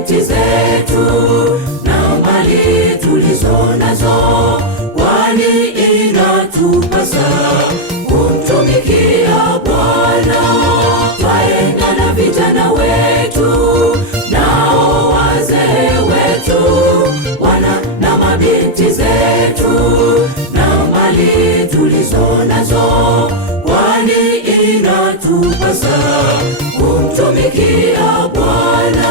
mabinti zetu na mali tulizo nazo, kwani inatupasa kumtumikia Bwana. Twaenda na vijana wetu nao wazee wetu, wana na mabinti zetu na mali tulizo nazo, kwani inatupasa kumtumikia Bwana.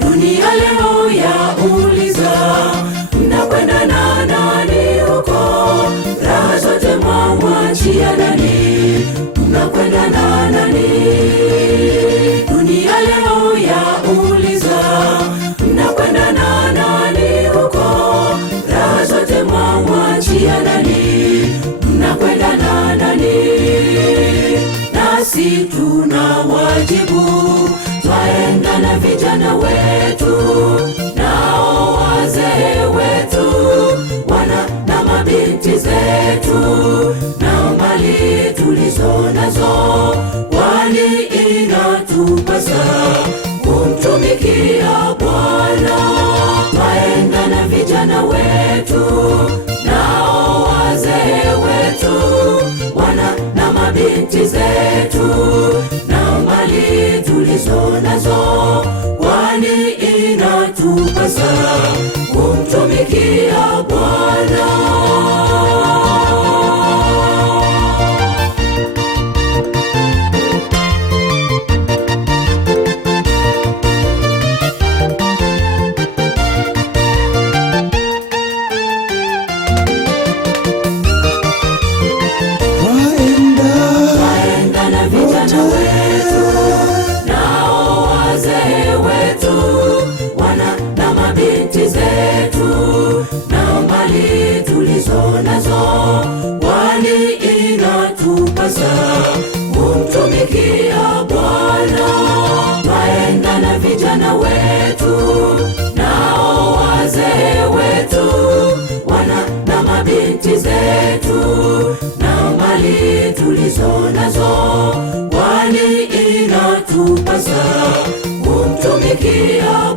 Dunia leo yauliza, mnakwenda na nani huko? Raha zote mwamwachia nani? Mnakwenda na nani? Dunia leo yauliza, mnakwenda na nani huko? Raha zote mwamwachia nani? Mnakwenda na nani? Nasi tuna wajibu, twaenda na vijana wetu nao wazee wetu, wana na mabinti zetu na mali tulizo nazo, kwani inatupasa kumtumikia Bwana. Twaenda na vijana wetu nao wazee wetu, wana na mabinti zetu na mali tulizo nazo, kwani inatupasa kumtumikia Bwana. Twaenda na vijana wetu nao wazee wetu, wana na mabinti zetu na mali tulizo nazo, kwani inatupasa kumtumikia Bwana. Twaenda na vijana wetu nao wazee wetu, wana na mabinti zetu na mali tulizo nazo, kwani inatupasa kumtumikia